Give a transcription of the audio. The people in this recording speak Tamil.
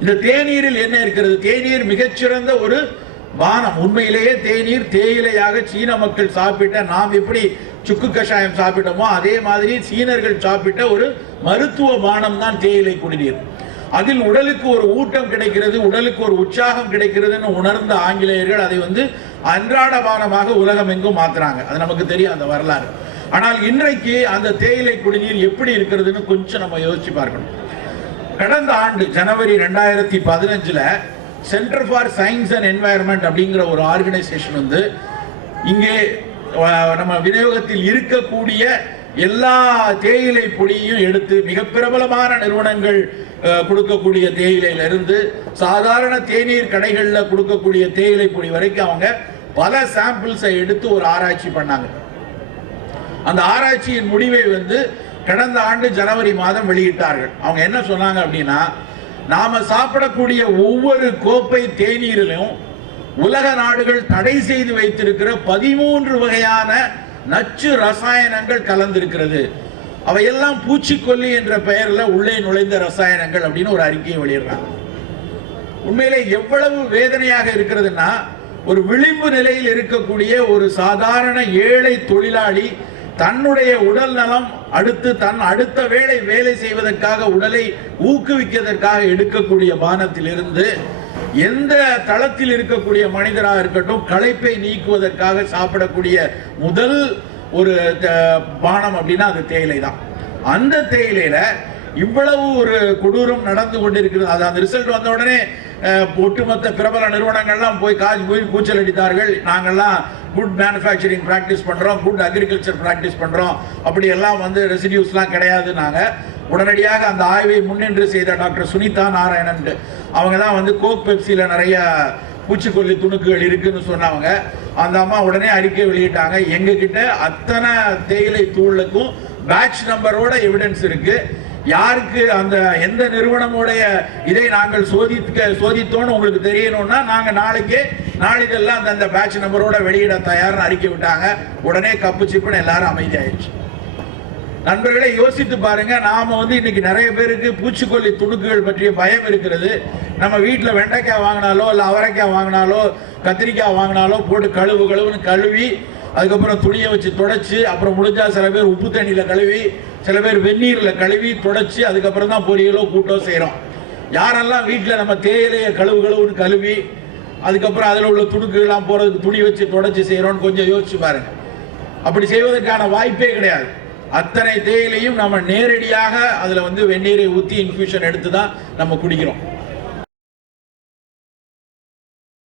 இந்த தேநீரில் என்ன இருக்கிறது? தேநீர் மிகச்சிறந்த ஒரு பானம். உண்மையிலேயே தேநீர் தேயிலையாக சீன மக்கள் சாப்பிட்ட நாம் எப்படி சுக்கு கஷாயம் சாப்பிட்டோமோ அதே மாதிரி சீனர்கள் சாப்பிட்ட ஒரு மருத்துவ பானம் தான் தேயிலை குடிநீர். அதில் உடலுக்கு ஒரு ஊட்டம் கிடைக்கிறது உடலுக்கு ஒரு உற்சாகம் கிடைக்கிறதுன்னு உணர்ந்த ஆங்கிலேயர்கள் அதை வந்து அன்றாட பானமாக உலகம் எங்கும் மாத்துறாங்க. அது நமக்கு தெரியும் அந்த வரலாறு. ஆனால் இன்றைக்கு அந்த தேயிலை குடிநீர் எப்படி இருக்கிறதுன்னு கொஞ்சம் நம்ம யோசிச்சு பார்க்கணும். கடந்த ஆண்டு ஜனவரி ரெண்டாயிரத்தி பதினஞ்சுல centre for science and environment அப்படிங்கிற ஒரு ஆர்கனைசேஷன் வந்து இங்கே நம்ம விநியோகத்தில் இருக்கக்கூடிய எல்லா தேயிலை பொடியையும் எடுத்து மிக பிரபலமான நிறுவனங்கள் கொடுக்கக்கூடிய தேயிலையில இருந்து சாதாரண தேநீர் கடைகளில் கொடுக்கக்கூடிய தேயிலை பொடி வரைக்கும் அவங்க பல சாம்பிள்ஸை எடுத்து ஒரு ஆராய்ச்சி பண்ணாங்க. அந்த ஆராய்ச்சியின் முடிவை வந்து கடந்த ஆண்டு ஜனவரி மாதம் வெளியிட்டார்கள். அவங்க என்ன சொன்னாங்க அப்படின்னா நாம சாப்பிடக்கூடிய ஒவ்வொரு கோப்பை தேநீரிலும் உலக நாடுகள் தடை செய்து வைத்திருக்கிற பதிமூன்று வகையான நச்சு ரசாயனங்கள் கலந்திருக்கிறது. அவையெல்லாம் பூச்சிக்கொல்லி என்ற பெயரில் உள்ளே நுழைந்த ரசாயனங்கள் அப்படின்னு ஒரு அறிக்கையை வெளியிடுறாங்க. உண்மையிலே எவ்வளவு வேதனையாக இருக்கிறதுன்னா ஒரு விளிம்பு நிலையில் இருக்கக்கூடிய ஒரு சாதாரண ஏழை தொழிலாளி தன்னுடைய உடல் நலம் அடுத்து தன் அடுத்த வேளை வேலை செய்வதற்காக உடலை ஊக்குவிக்கிறதற்காக எடுக்கக்கூடிய பானத்திலிருந்து எந்த தளத்தில் இருக்கக்கூடிய மனிதராக இருக்கட்டும் களைப்பை நீக்குவதற்காக சாப்பிடக்கூடிய முதல் ஒரு த- பானம் அப்படின்னா அது தேயிலை தான். அந்த தேயிலையில இவ்வளவு ஒரு கொடூரம் நடந்து கொண்டிருக்கிறது. அது அந்த ரிசல்ட் வந்த உடனே ஒட்டுமொத்த பிரபல நிறுவனங்கள்லாம் போய் காஜ் போய் கூச்சல் அடித்தார்கள். நாங்கள்லாம் குட் மேனுஃபேக்சரிங் ப்ராக்டிஸ் பண்ணுறோம் குட் அக்ரிகல்ச்சர் ப்ராக்டிஸ் பண்ணுறோம் அப்படி எல்லாம் வந்து ரெசிடியூஸ்லாம் கிடையாது நாங்கள் உடனடியாக அந்த ஆய்வை முன்னின்று செய்த டாக்டர் சுனிதா நாராயணன். அவங்க தான் வந்து கோக் பெப்சியில் நிறைய பூச்சிக்கொல்லி துணுக்குகள் இருக்குன்னு சொன்னவங்க. அந்த அம்மா உடனே அறிக்கை வெளியிட்டாங்க. எங்ககிட்ட அத்தனை தேயிலை தூளுக்கும் பேட்ச் நம்பரோட எவிடன்ஸ் இருக்கு. யாருக்கு அந்த எந்த நிறுவனமுடைய இதை நாங்கள் சோதிக்க சோதித்தோன்னு உங்களுக்கு தெரியணும்னா நாங்கள் நாளைக்கே நாளிதெல்லாம் அந்த பேட்ச் நம்பரோட வெளியிட தயார்னு அறிக்கை விட்டாங்க. உடனே கப்பு சிப்புன்னு எல்லாரும் அமைதியாயிடுச்சு. நண்பர்களை யோசித்து பாருங்க. நாம வந்து இன்னைக்கு நிறைய பேருக்கு பூச்சிக்கொல்லி துணுக்குகள் பற்றிய பயம் இருக்கிறது. நம்ம வீட்டில் வெண்டைக்காய் வாங்கினாலோ இல்லை அவரைக்காய் வாங்கினாலோ கத்திரிக்காய் வாங்கினாலோ போட்டு கழுவு கழுவுன்னு கழுவி அதுக்கப்புறம் துணியை வச்சு தொடச்சி அப்புறம் முடிஞ்சா சில பேர் உப்பு தண்ணியில் கழுவி சில பேர் வெந்நீரில் கழுவி தொடச்சி அதுக்கப்புறம் தான் பொரியலோ கூட்டோ செய்கிறோம் யாரெல்லாம் வீட்டில் நம்ம தேயிலையை கழுவு கழுவுன்னு கழுவி அதுக்கப்புறம் அதில் உள்ள துணுக்குகள்லாம் போகிறதுக்கு துணி வச்சு தொடச்சி செய்கிறோன்னு கொஞ்சம் யோசிச்சு பாருங்க. அப்படி செய்வதற்கான வாய்ப்பே கிடையாது. அத்தனை தேயிலையும் நம்ம நேரடியாக அதில் வந்து வெந்நீரை ஊற்றி இன்ஃபியூஷன் எடுத்து தான் நம்ம குடிக்கிறோம்.